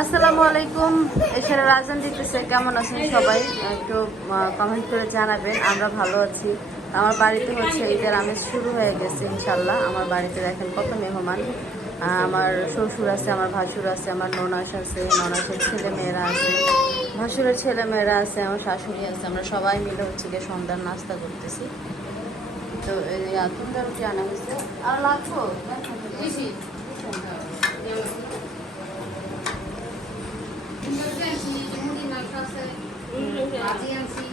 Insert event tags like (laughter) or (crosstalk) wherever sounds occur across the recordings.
আসসালামু আলাইকুম। এছাড়া রাজন দিতেছে। কেমন আছেন সবাই? একটু কমেন্ট করে জানাবেন। আমরা ভালো আছি। আমার বাড়িতে হচ্ছে ঈদের আমেজ শুরু হয়ে গেছে, ইনশাল্লাহ। আমার বাড়িতে দেখেন কত মেহমান। আমার শ্বশুর আছে, আমার ভাসুর আছে, আমার ননাস আছে, ননাসের ছেলে মেয়েরা আছে, ভাসুরের ছেলে মেয়েরা আছে, আমার শাশুড়ি আছে। আমরা সবাই মিলে হচ্ছে গিয়ে সন্ধ্যার নাস্তা করতেছি। তো, এই আনা হয়েছে। আর লাগবো বেশি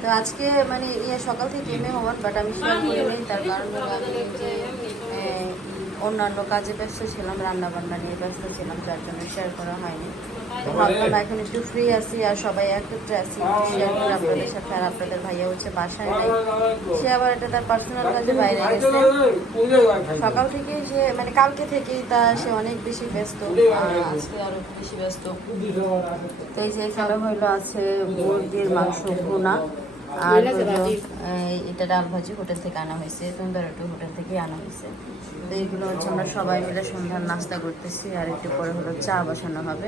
তো আজকে মানে ইয়ে সকাল থেকে মেহমান বাট আমি শেয়ার করিনি তার কারণ হলো আমি যে অন্যান্য কাজে ব্যস্ত ছিলাম রান্না বান্না নিয়ে ব্যস্ত ছিলাম যার জন্য শেয়ার করা হয়নি। ভাবলাম এখন একটু ফ্রি আছি আর সবাই একত্রে আছি শেয়ার করি আপনাদের সাথে। আর আপনাদের ভাইয়া হচ্ছে বাসায় নাই। সে আবার এটা তার পার্সোনাল কাজে বাইরে গেছে। সকাল থেকে যে মানে কালকে থেকেই তা সে অনেক বেশি ব্যস্ত। আজকে আরও বেশি ব্যস্ত। তো এই যে এখানে হইল আছে মুরগির মাংস ভুনা। আর এটা ডাল ভাজি হোটেল থেকে আনা হয়েছে তন্দুরি হোটেল থেকে আনা হয়েছে। তো এইগুলো হচ্ছে আমরা সবাই মিলে সন্ধ্যার নাস্তা করতেছি আর একটু পরে হলো চা বসানো হবে।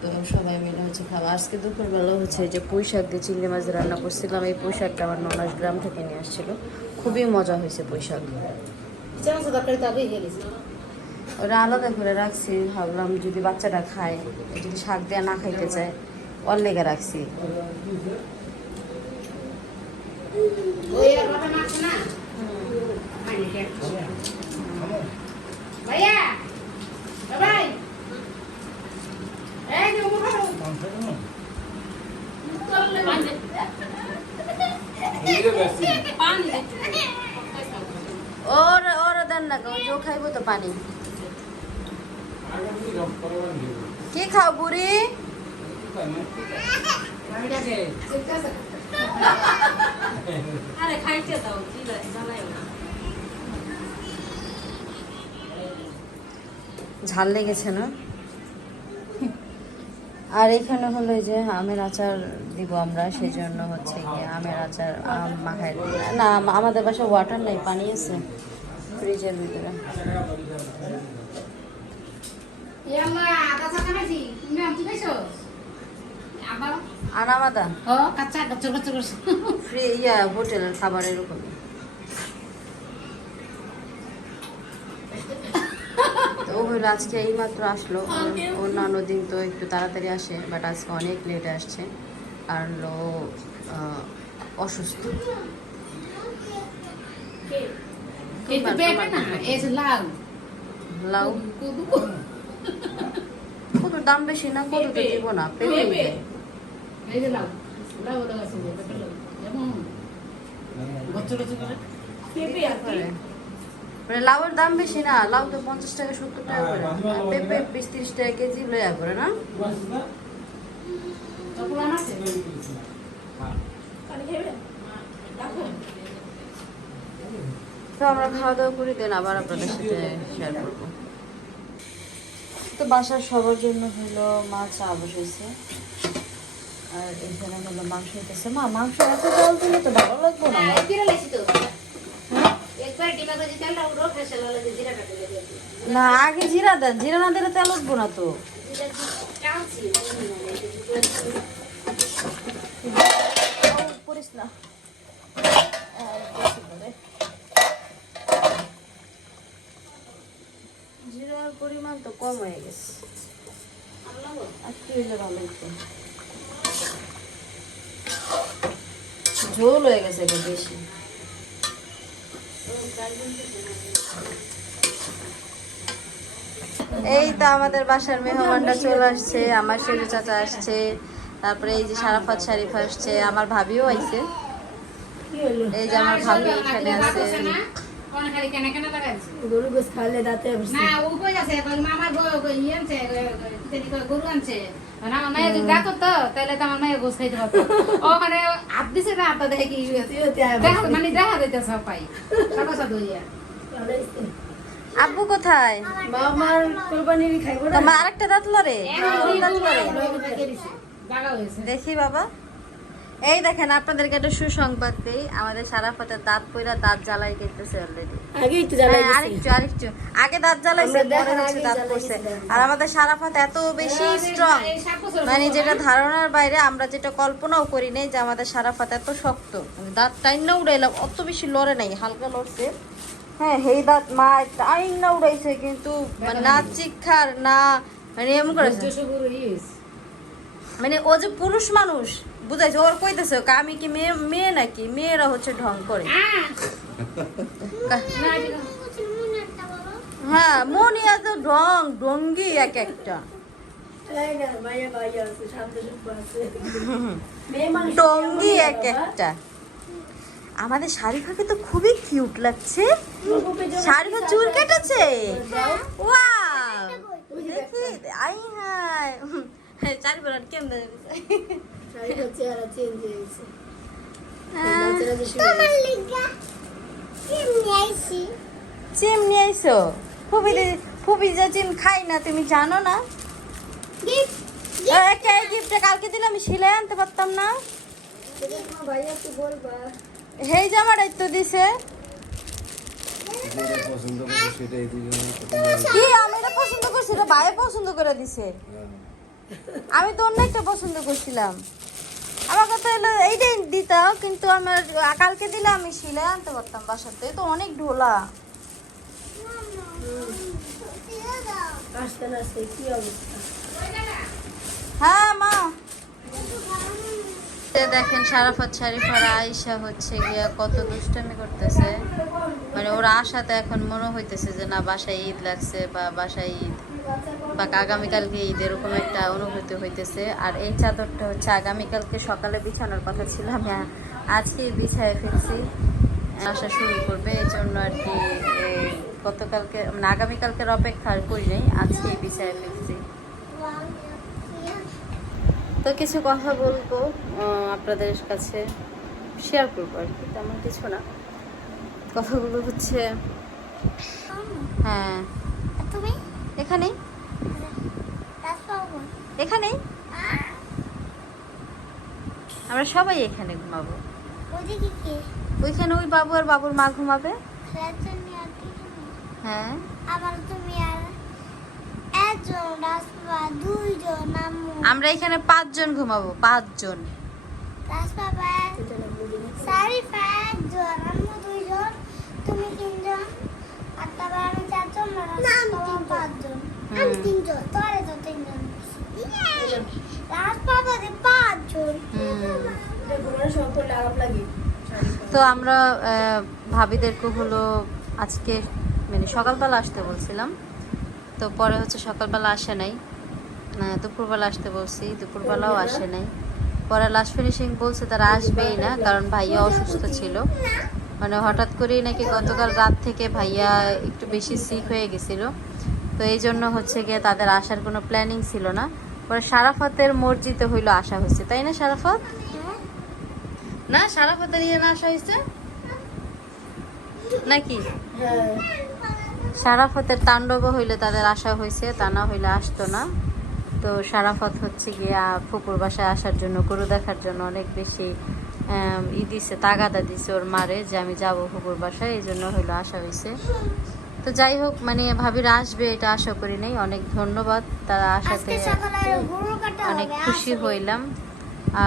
তো সবাই মিলে হচ্ছে খাওয়া। আজকে দুপুরবেলা হচ্ছে যে পুঁই শাক দিয়ে চিংড়ি মাছ রান্না করছিলাম এই পুঁই শাকটা আমার ননাস গ্রাম থেকে নিয়ে আসছিল। খুবই মজা হয়েছে পুঁই শাক ওরা আলাদা করে রাখছি ভাবলাম যদি বাচ্চাটা খায় যদি শাক দেওয়া না খাইতে চায় ওর লেগে রাখছি। ভাইয়া ভাই এই যে উমর ওর ওর দেন না গো ও খাইবো ঝাল লেগেছে না? আর এখানে হলো যে আমের আচার দিব আমরা সেই জন্য হচ্ছে গিয়ে আমের আচার, আম, মাখায়। না, আমাদের বাসায় ওয়াটার নেই, পানি আছে। ফ্রিজের ভিতরে। আনামাদা ও কাঁচা করছে ফ্রি ইয়া হোটেলের খাবার এরকম তো আজকে এই মাত্র আসলো অন্যান্য দিন তো একটু তাড়াতাড়ি আসে বাট আজকে অনেক লেট আসছে। কারণ অসুস্থ। লাউ। কত দাম বেশি না? কত তো দিব না পেঁপে। লাউয়ের দাম বেশি না লাউ তো পঞ্চাশ টাকা সত্তর টাকা করে। পেঁপে বিশ তিরিশ টাকা কেজি লইয়া করে না? খাইবে? রাখো। তো আমরা খাওয়া দাওয়া করি দেন আবার আপনাদের সাথে শেয়ার করব। তো বাসার সবার জন্য হলো মাছ বসেছে আর এখানে হলো মাংস হইতেছে। মা মাংস এত জল দিলে তো ভালো লাগবে না ফেসে জিরা না আগে জিরা দেন জিরা না দিলে তেল উঠবো না তো। পড়িস না। জিরার পরিমাণ তো কম হয়ে গেছে। আজকে হইলে ভালো হতো ঝোল হয়ে গেছে এটা বেশি। এই তো আমাদের বাসার মেহমানটা চলে আসছে, আমার শরীর চাচা আসছে, তারপরে এই যে সারাফাত শারিফ আসছে, আমার ভাবিও আইছে। এই যে আমার ভাবি এখানে আছে। কোন খালি কেন কেন লাগাইছে? গরু গোস খাওয়ালে দাঁতে না ও কই আছে? কই মামার গো কই আনছে তেনি কই গরু আনছে। না আমার মায়ের যদি ডাকো তো তাহলে তো আমার মায়ের গোস খাইতে পারতো। ও মানে হাত দিছে না হাত দেখে কি দেখা মানে দেখা দিতেছে পাই ছোট ছোট ইয়া আব্বু কোথায়? মামার কোরবানির খাইবো না। তোমার আরেকটা দাঁত লরে? কোন দাঁত লরে। দেখি বাবা। এই দেখেন আপনাদেরকে একটা সুসংবাদ দেই। আমাদের সারাফতের দাঁত পইরা দাঁত জ্বালাই গেতেছে অলরেডি আগেই তো জ্বালাই হ্যাঁ, দিছি। আরেকটু আরেকটু। আগে দাঁত জ্বালাইছে পরে হচ্ছে দাঁত পড়ছে। আর আমাদের সারা সারাফত এত বেশি স্ট্রং মানে যেটা ধারণার বাইরে আমরা যেটা কল্পনাও করি নাই যে আমাদের সারা সারাফত এত শক্ত। দাঁত টাইনা উড়াইলাম অত বেশি লড়ে নাই হালকা লড়ছে। হ্যাঁ হেই দাঁত মা টাইনা উড়াইছে কিন্তু মানে না চিক্ষার না। মানে এমন করেছে। হইস। মানে ও যে পুরুষ মানুষ বুঝাইছে? ওর কইতেছে আমি কি মেয়ে মেয়ে নাকি? মেয়েরা হচ্ছে ঢং করে। হ্যাঁ মনে এত ঢং ডঙ্গি এক একটা। টঙ্গি (laughs) এক একটা। আমাদের শারিফাকে তো খুবই কিউট লাগছে। শারিফা চুল কেটেছে। দাও। ওয়াও দেখি আই হাই (laughs) চারিবার কেমন চেহারা চেঞ্জ হয়ে গেছে। হ্যাঁ। চিম নিয়ে আইসো ফুবি যে চিম খাই না তুমি জানো না? গিফটটা কালকে দিলে আমি সিলাই আনতে পারতাম না। হেই জামাটাই তো দিছে। কি আমি এটা পছন্দ করছি এটা ভাই পছন্দ করে দিছে। আমি তো অন্য একটা পছন্দ করছিলাম। আমার কথা হলো এইটাই দিতাম কিন্তু আমার কালকে দিলে আমি সিলাই আনতে পারতাম বাসাতে। তো অনেক ঢোলা। হ্যাঁ মা। দেখেন সারাফত শারিফার আয়সা হচ্ছে গিয়া কত দুষ্টামি করতেছে। মানে ওরা আশাতে এখন মনে হইতেছে যে না বাসায় ঈদ লাগছে বা বাসায় ঈদ বা আগামীকালকে ঈদ এরকম একটা অনুভূতি হইতেছে। আর এই চাদরটা হচ্ছে আগামীকালকে সকালে বিছানোর কথা ছিল। আমি আজকেই বিছায় ফেলছি। আসা শুরু করবে। এই জন্য আর কি গতকালকে মানে আগামীকালকের অপেক্ষা আর করি নাই। আজকেই বিছায় ফেলছি। তো কিছু কথা বলব আপনাদের কাছে। শেয়ার করব আর কি, তেমন কিছু না। কথাগুলো হচ্ছে হ্যাঁ। তুমি? এখানেই রাজবাবু এখানেই আমরা সবাই এখানে ঘুমাবো। ওইখানে ওই বাবু আর বাবুর মা ঘুমাবে? হ্যাঁ। আবার তুমি আর একজন দুইজন আমরা এখানে পাঁচজন ঘুমাবো পাঁচজন দুইজন, তুমি তিনজন আর তারপর আমি চারজন আর রাজবাবা পাঁচজন তো তো আমরা ভাবিদেরকে হলো আজকে মানে সকালবেলা আসতে বলছিলাম। তো পরে হচ্ছে সকালবেলা আসে নাই। দুপুরবেলা আসতে বলছি, দুপুরবেলাও আসে নাই। পরে লাস্ট ফিনিশিং বলছে তারা আসবেই না, কারণ ভাইয়া অসুস্থ ছিল। মানে হঠাৎ করেই নাকি গতকাল রাত থেকে ভাইয়া একটু বেশি সিক হয়ে গেছিল। তো এই জন্য হচ্ছে গিয়ে তাদের আসার কোনো প্ল্যানিং ছিল না। পরে সারাফতের মসজিদে হইল আসা হয়েছে, তাই না সারাফত? না, সারাফতের ইয়ে না আসা হয়েছে? নাকি? সারাফতের তাণ্ডব হইলে তাদের আশা হয়েছে, তা না হইলে আসতো না। তো সারাফত হচ্ছে গিয়া ফুপুর বাসায় আসার জন্য, গরু দেখার জন্য অনেক বেশি ই দিছে, তাগাদা দিছে ওর মারে যে আমি যাব ফুপুর বাসায়, এই জন্য হইল আসা হয়েছে। তো যাই হোক মানে ভাবিরা আসবে এটা আশা করি নাই। অনেক ধন্যবাদ তারা আসাতে অনেক খুশি হইলাম।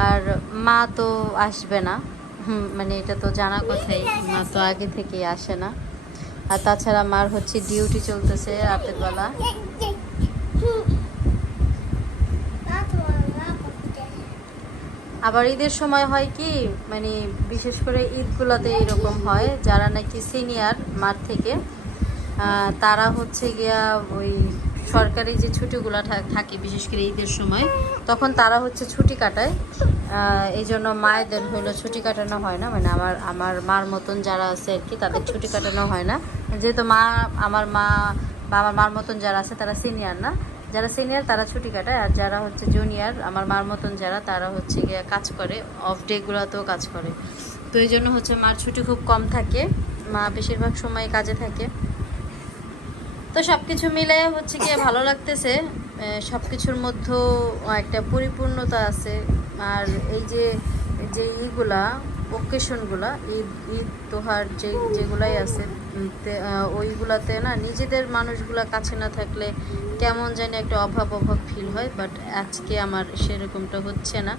আর মা তো আসবে না। মানে এটা তো জানা কথাই মা তো আগে থেকেই আসে না। আর তাছাড়া মার হচ্ছে ডিউটি চলতেছে রাতের বেলা আবার ঈদের সময় হয় কি মানে বিশেষ করে ঈদগুলোতে এরকম হয় যারা নাকি সিনিয়র মার থেকে তারা হচ্ছে গিয়া ওই সরকারি যে ছুটিগুলো থাকে, বিশেষ করে ঈদের সময়, তখন তারা হচ্ছে ছুটি কাটায়। এই জন্য মায়েদের হইল ছুটি কাটানো হয় না মানে আমার আমার মার মতন যারা আছে আর কি, তাদের ছুটি কাটানো হয় না। যেহেতু মা, আমার মা বা আমার মার মতন যারা আছে, তারা সিনিয়র না। যারা সিনিয়র তারা ছুটি কাটায়, আর যারা হচ্ছে জুনিয়র আমার মার মতন যারা, তারা হচ্ছে গিয়ে কাজ করে অফ ডেগুলোতেও কাজ করে। তো এই জন্য হচ্ছে মার ছুটি খুব কম থাকে। মা বেশিরভাগ সময় কাজে থাকে। তো সব কিছু মিলে হচ্ছে গিয়ে ভালো লাগতেছে। সব কিছুর মধ্যেও একটা পরিপূর্ণতা আছে। আর এই যে যে ইগুলা ওকেশনগুলা ঈদ ঈদ, তোহার যে, যেগুলাই আছে ওইগুলাতে না নিজেদের মানুষগুলা কাছে না থাকলে কেমন জানি একটা অভাব অভাব ফিল হয় বাট আজকে আমার সেরকমটা হচ্ছে না।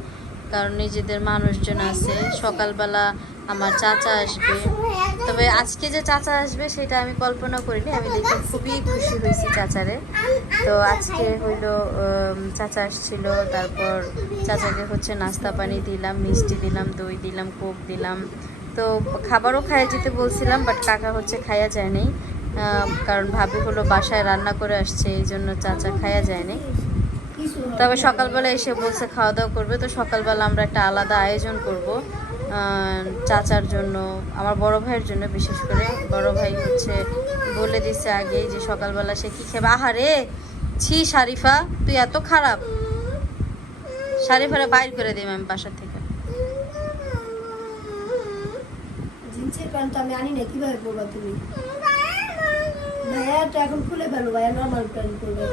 কারণ নিজেদের মানুষজন আছে, সকালবেলা আমার চাচা আসবে তবে আজকে যে চাচা আসবে সেটা আমি কল্পনা করিনি। আমি দেখে খুবই খুশি হয়েছি চাচারে। তো আজকে হইল চাচা আসছিল তারপর চাচাকে হচ্ছে নাস্তা পানি দিলাম মিষ্টি দিলাম দই দিলাম কোক দিলাম। তো খাবারও খাইয়ে যেতে বলছিলাম বাট কাকা হচ্ছে খাইয়া আহ, কারণ ভাবি হলো বাসায় রান্না করে আসছে এই জন্য চাচা খাইয়া কিছু তবে সকালবেলা এসে বলছে খাওয়া দাওয়া করবে। তো সকালবেলা আমরা একটা আলাদা আয়োজন করব। চাচার জন্য, আমার বড় ভাইয়ের জন্য বিশেষ করে। বড় ভাই হচ্ছে বলে দিছে আগে যে সকালবেলা সে কি খাবে। আহারে, ছি শারিফা, তুই এত খারাপ। শারিফারে বাইর করে দিই আমি বাসা থেকে। আমি আনি না কীভাবে পরবা তুমি? ভাইয়া তো এখন খুলে ফেলো ভাইয়া নর্মাল প্যান্ট পরবে।